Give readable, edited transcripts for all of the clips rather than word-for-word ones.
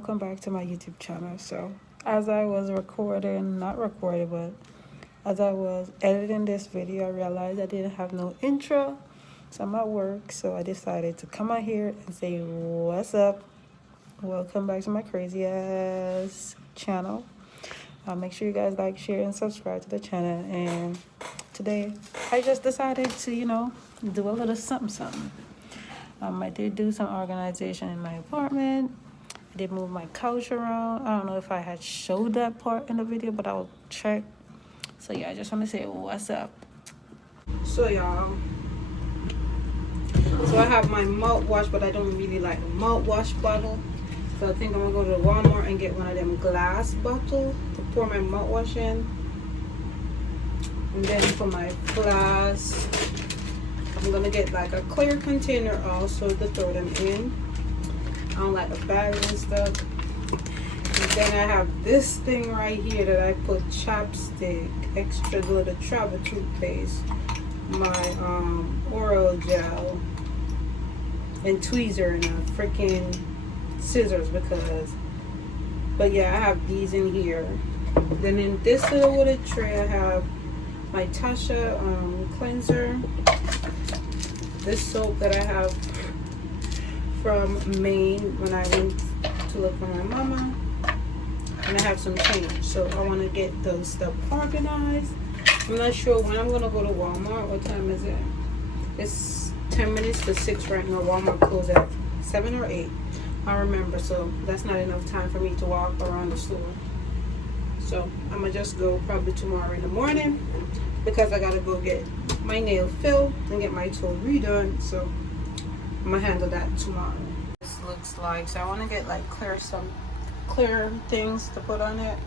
welcome back to my YouTube channel. So as I was but as I was editing this video, I realized I didn't have no intro. So I'm at work, so I decided to come out here and say what's up. Welcome back to my crazy ass channel. Make sure you guys like, share, and subscribe to the channel. And today I just decided to do a little something. I did do some organization in my apartment. I did move my couch around. I don't know if I had showed that part in the video, but I'll check. So yeah, I just want to say what's up. So y'all, so I have my mouthwash, but I don't really like the mouthwash bottle. So I think I'm gonna go to Walmart and get one of them glass bottles to pour my mouthwash in. And then for my flask, I'm gonna get like a clear container also to throw them in. I don't like the bags and stuff. And then I have this thing right here that I put chapstick, extra little travel toothpaste, my oral gel, and tweezer and a freaking scissors but yeah, I have these in here. Then in this little wooded tray I have my Tasha cleanser, this soap that I have from Maine when I went to look for my mama, and I have some change, so I want to get those stuff organized. I'm not sure when I'm gonna go to Walmart. What time is it? It's 10 minutes to 6 right now. Walmart closes at 7 or 8, I remember, so that's not enough time for me to walk around the store. So I'm gonna just go probably tomorrow in the morning, because I gotta go get my nail filled and get my toe redone. So I'm gonna handle that tomorrow. This looks like, so I want to get like some clear things to put on it.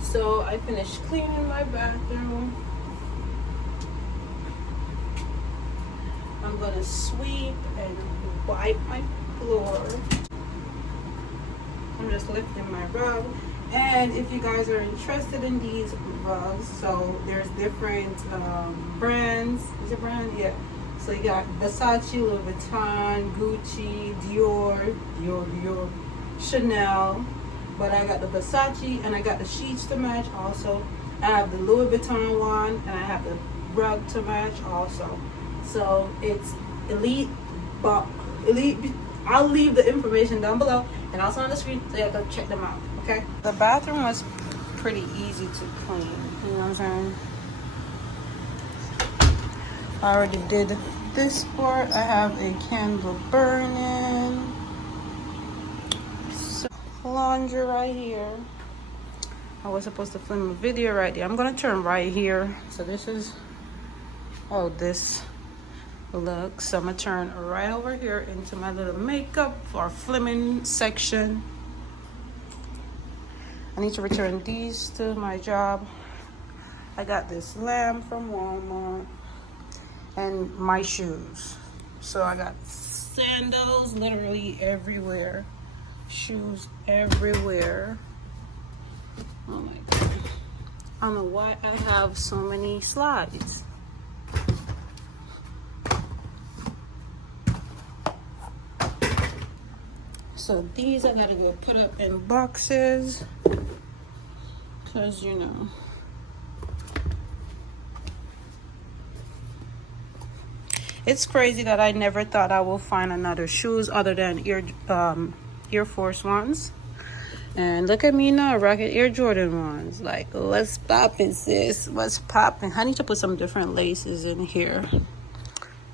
So I finished cleaning my bathroom. I'm gonna sweep and wipe my floor. I'm just lifting my rug. And if you guys are interested in these rugs, so there's different brands. Is it brand? Yeah. So you got Versace, Louis Vuitton, Gucci, Dior, Chanel. But I got the Versace and I got the sheets to match also. I have the Louis Vuitton one and I have the rug to match also. So it's elite, but elite. I'll leave the information down below and also on the screen so you can check them out. Okay. The bathroom was pretty easy to clean. You know what I'm saying? I already did this part. I have a candle burning. So, laundry right here. I was supposed to film a video right there. I'm gonna turn right here. So this is this look. So I'm gonna turn right over here into my little makeup or filming section. I need to return these to my job. I got this lamp from Walmart and my shoes. So I got sandals literally everywhere, shoes everywhere. Oh my god, I don't know why I have so many slides. So these I gotta go put up in boxes, because it's crazy that I never thought I will find another shoes other than Air Force ones. And look at me now, rocking Air Jordan ones. Like, what's poppin', sis? What's poppin'? I need to put some different laces in here.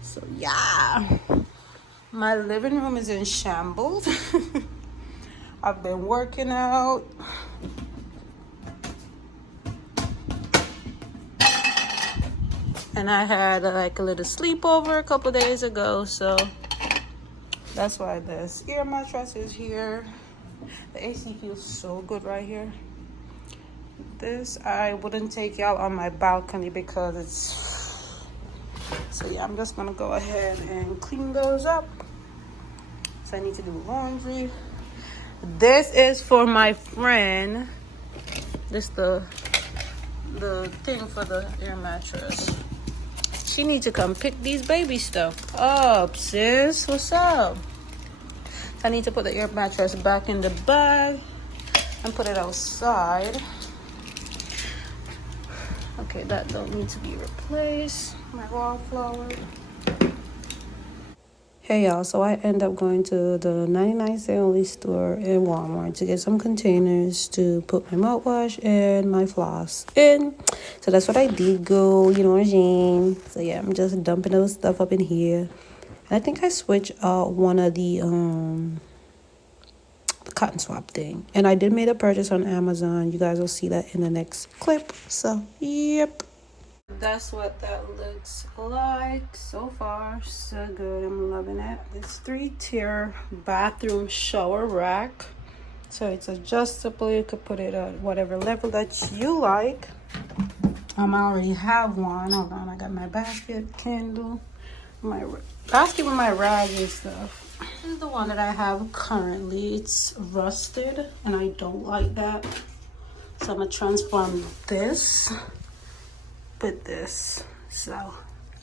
So yeah, my living room is in shambles. I've been working out. And I had like a little sleepover a couple days ago, so that's why this air mattress is here. The AC feels so good right here. This I wouldn't take y'all on my balcony because it's, so yeah, I'm just gonna go ahead and clean those up. So I need to do laundry. This is for my friend. This the thing for the air mattress. She needs to come pick these baby stuff up, sis. What's up? I need to put the air mattress back in the bag and put it outside. Okay, that don't need to be replaced. My wallflower. Hey y'all, so I end up going to the 99-cent only store in Walmart to get some containers to put my mouthwash and my floss in. So that's what I did go, you know what I'm saying? So yeah, I'm just dumping those stuff up in here. And I think I switched out one of the cotton swab thing. And I did make a purchase on Amazon. You guys will see that in the next clip. So yep. That's what that looks like so far. So good. I'm loving it. This 3-tier bathroom shower rack, so it's adjustable. You could put it at whatever level that you like. I already have one. Hold on, I got my basket, candle, my basket with my rag and stuff. This is the one that I have currently. It's rusted and I don't like that, so I'm gonna transform this with this. So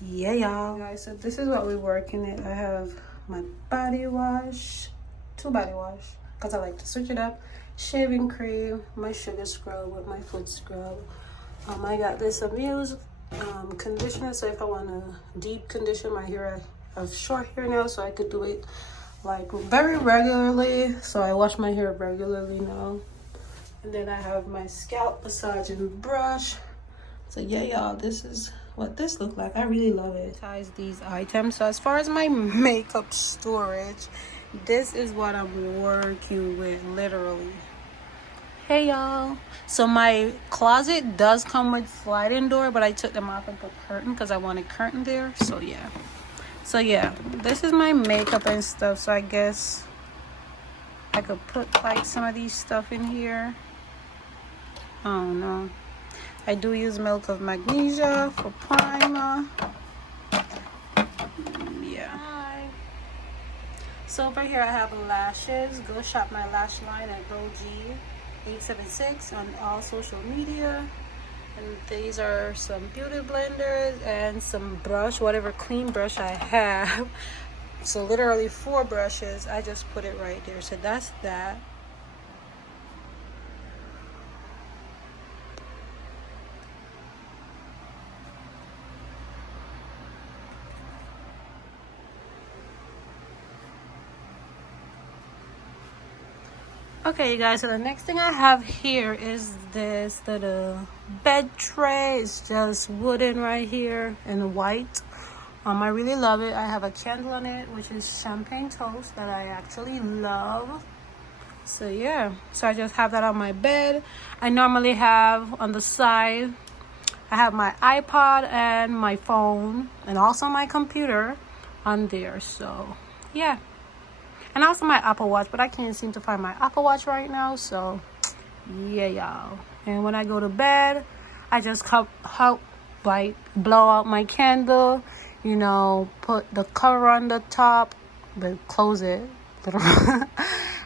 yeah y'all, guys, so this is what we're working it. I have my body wash, 2 body wash because I like to switch it up, shaving cream, my sugar scrub with my foot scrub. I got this Amuse conditioner, so if I want to deep condition my hair, I have short hair now, so I could do it like very regularly, so I wash my hair regularly now. And then I have my scalp massaging brush. So yeah y'all, this is what this look like. I really love it. These items. So as far as my makeup storage, this is what I'm working with, literally. Hey y'all, so my closet does come with sliding door, but I took them off and put curtain because I wanted curtain there. So yeah, this is my makeup and stuff. So I guess I could put like some of these stuff in here. I don't know. I do use milk of magnesia for primer. Yeah. So over here I have lashes. Go shop my lash line at GoG876 on all social media. And these are some beauty blenders and some brush, whatever clean brush I have. So literally 4 brushes. I just put it right there. So that's that. Okay you guys, so the next thing I have here is this little bed tray. It's just wooden right here in white. I really love it. I have a candle on it, which is champagne toast that I actually love. So yeah, so I just have that on my bed. I normally have on the side, I have my iPod and my phone and also my computer on there. So yeah. And also my Apple Watch, but I can't seem to find my Apple Watch right now. So, yeah, y'all. And when I go to bed, I just help like blow out my candle, you know, put the cover on the top, but close it,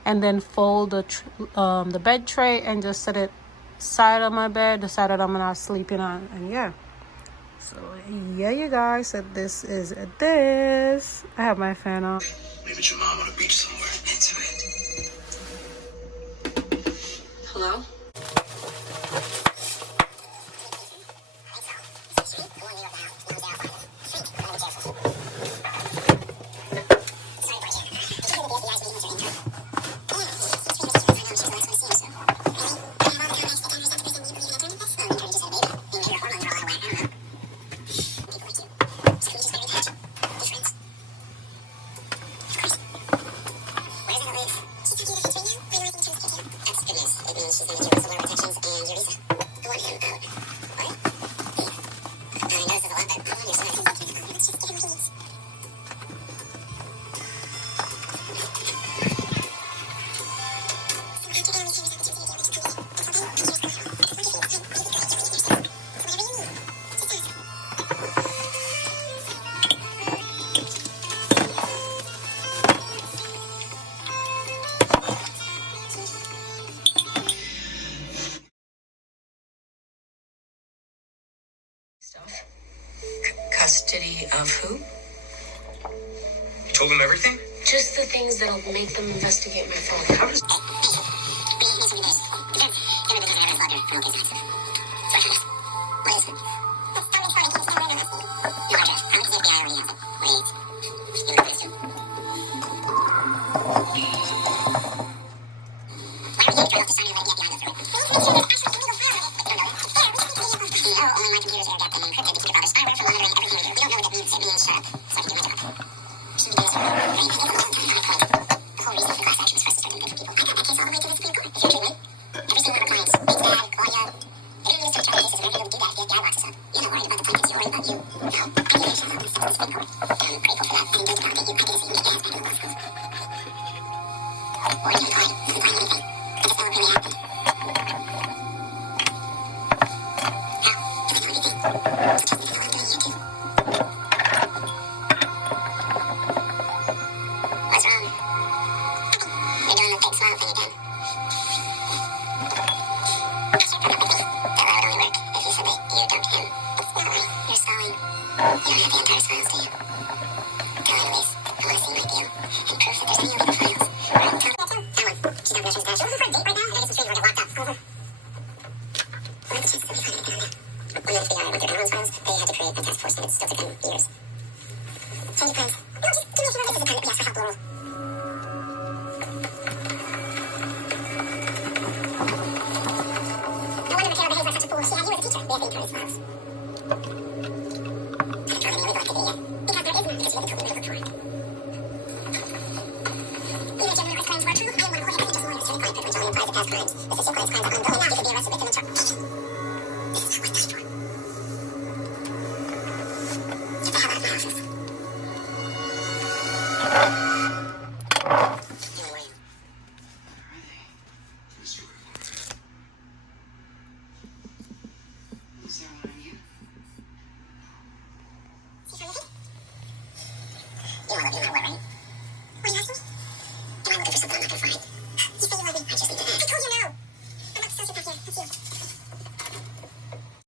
and then fold the bed tray and just set it side of my bed, the side that I'm not sleeping on, and yeah. So yeah, you guys, so this is this. I have my fan on. Maybe it's your mom on a beach somewhere. Answer it. Hello? Custody of who? You told him everything? Just the things that'll make them investigate my phone. How does You want to be my what, right?